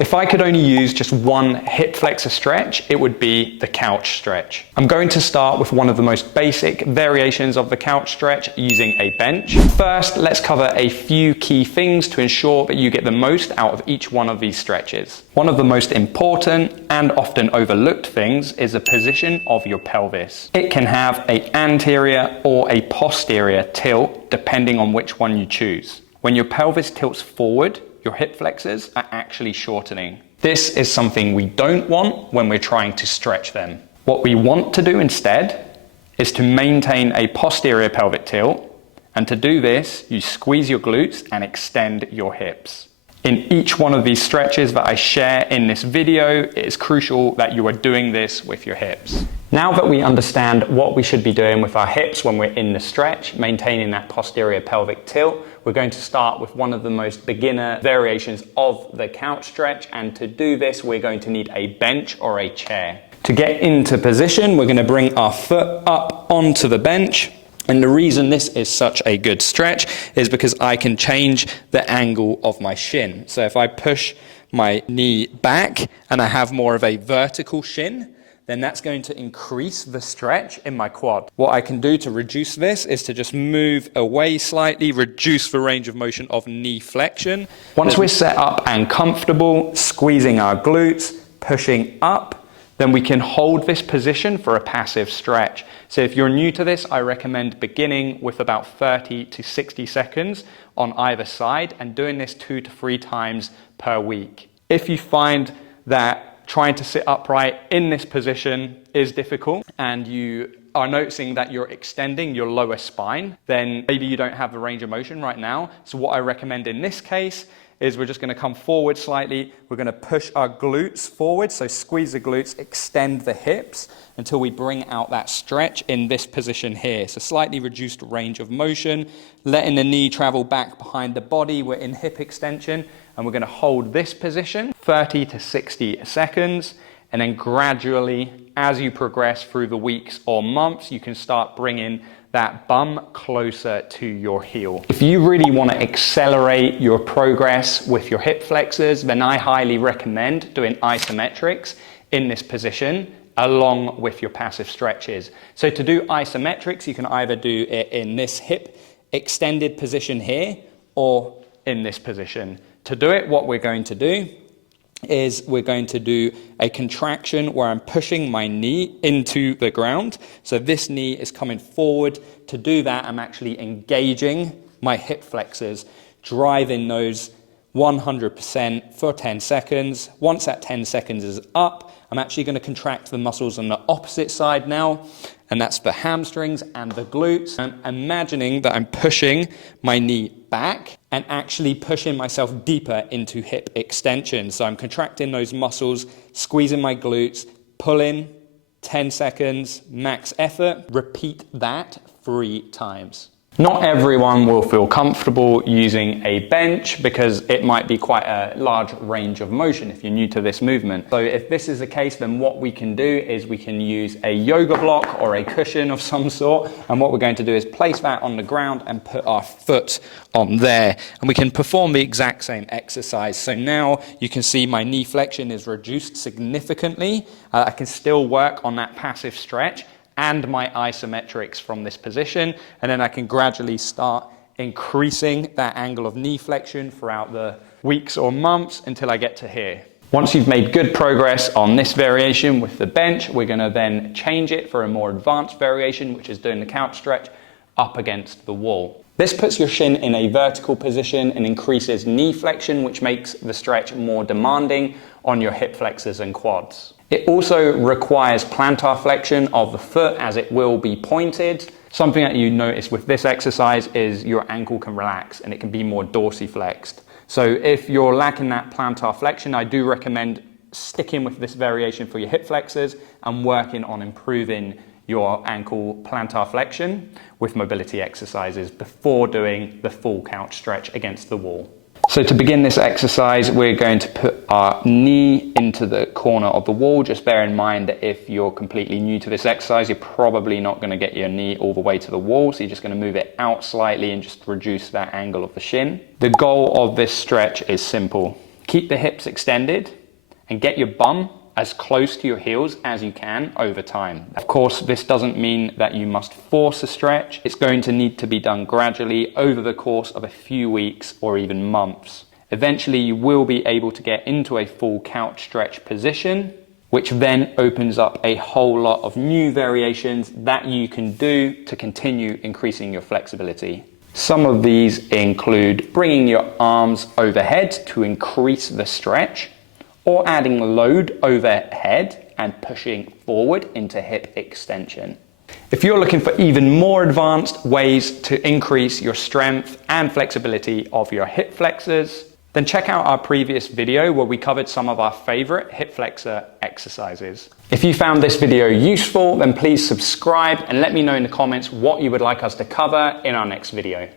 If I could only use just one hip flexor stretch, it would be the couch stretch. I'm going to start with one of the most basic variations of the couch stretch using a bench. First, let's cover a few key things to ensure that you get the most out of each one of these stretches. One of the most important and often overlooked things is the position of your pelvis. It can have an anterior or a posterior tilt depending on which one you choose. When your pelvis tilts forward, your hip flexors are actually shortening. This is something we don't want when we're trying to stretch them. What we want to do instead is to maintain a posterior pelvic tilt, and to do this, you squeeze your glutes and extend your hips. In each one of these stretches that I share in this video, it is crucial that you are doing this with your hips. Now that we understand what we should be doing with our hips when we're in the stretch, maintaining that posterior pelvic tilt, we're going to start with one of the most beginner variations of the couch stretch, and to do this, we're going to need a bench or a chair. To get into position, we're going to bring our foot up onto the bench. And the reason this is such a good stretch is because I can change the angle of my shin. So if I push my knee back and I have more of a vertical shin, then that's going to increase the stretch in my quad. What I can do to reduce this is to just move away slightly, reduce the range of motion of knee flexion. Once we're set up and comfortable, squeezing our glutes, pushing up, then we can hold this position for a passive stretch. So if you're new to this, I recommend beginning with about 30 to 60 seconds on either side and doing this 2 to 3 times per week. If you find that trying to sit upright in this position is difficult and you are noticing that you're extending your lower spine, then maybe you don't have the range of motion right now. So what I recommend in this case is we're just going to come forward slightly. We're going to push our glutes forward, so squeeze the glutes, extend the hips until we bring out that stretch in this position here. So slightly reduced range of motion, letting the knee travel back behind the body. We're in hip extension, and we're going to hold this position 30 to 60 seconds. And then gradually, as you progress through the weeks or months, you can start bringing that bum closer to your heel. If you really want to accelerate your progress with your hip flexors, then I highly recommend doing isometrics in this position along with your passive stretches. So to do isometrics, you can either do it in this hip extended position here or in this position. To do it, what we're going to do is we're going to do a contraction where I'm pushing my knee into the ground. So this knee is coming forward. To do that, I'm actually engaging my hip flexors, driving those 100% for 10 seconds. Once that 10 seconds is up, I'm actually going to contract the muscles on the opposite side now, and that's the hamstrings and the glutes. I'm imagining that I'm pushing my knee back and actually pushing myself deeper into hip extension. So I'm contracting those muscles, squeezing my glutes, pulling, 10 seconds, max effort. Repeat that 3 times. Not everyone will feel comfortable using a bench because it might be quite a large range of motion if you're new to this movement. So if this is the case, then what we can do is we can use a yoga block or a cushion of some sort. And what we're going to do is place that on the ground and put our foot on there. And we can perform the exact same exercise. So now you can see my knee flexion is reduced significantly. I can still work on that passive stretch and my isometrics from this position, and then I can gradually start increasing that angle of knee flexion throughout the weeks or months until I get to here. Once you've made good progress on this variation with the bench, we're going to then change it for a more advanced variation, which is doing the couch stretch up against the wall. This puts your shin in a vertical position and increases knee flexion, which makes the stretch more demanding on your hip flexors and quads. It also requires plantar flexion of the foot as it will be pointed. Something that you notice with this exercise is your ankle can relax and it can be more dorsiflexed. So if you're lacking that plantar flexion, I do recommend sticking with this variation for your hip flexors and working on improving your ankle plantar flexion with mobility exercises before doing the full couch stretch against the wall. So to begin this exercise, we're going to put our knee into the corner of the wall. Just bear in mind that if you're completely new to this exercise, you're probably not going to get your knee all the way to the wall. So you're just going to move it out slightly and just reduce that angle of the shin. The goal of this stretch is simple: Keep the hips extended and get your bum as close to your heels as you can over time. Of course, this doesn't mean that you must force a stretch. It's going to need to be done gradually over the course of a few weeks or even months. Eventually, you will be able to get into a full couch stretch position, which then opens up a whole lot of new variations that you can do to continue increasing your flexibility. Some of these include bringing your arms overhead to increase the stretch, or adding load overhead and pushing forward into hip extension. If you're looking for even more advanced ways to increase your strength and flexibility of your hip flexors, then check out our previous video where we covered some of our favorite hip flexor exercises. If you found this video useful, then please subscribe and let me know in the comments what you would like us to cover in our next video.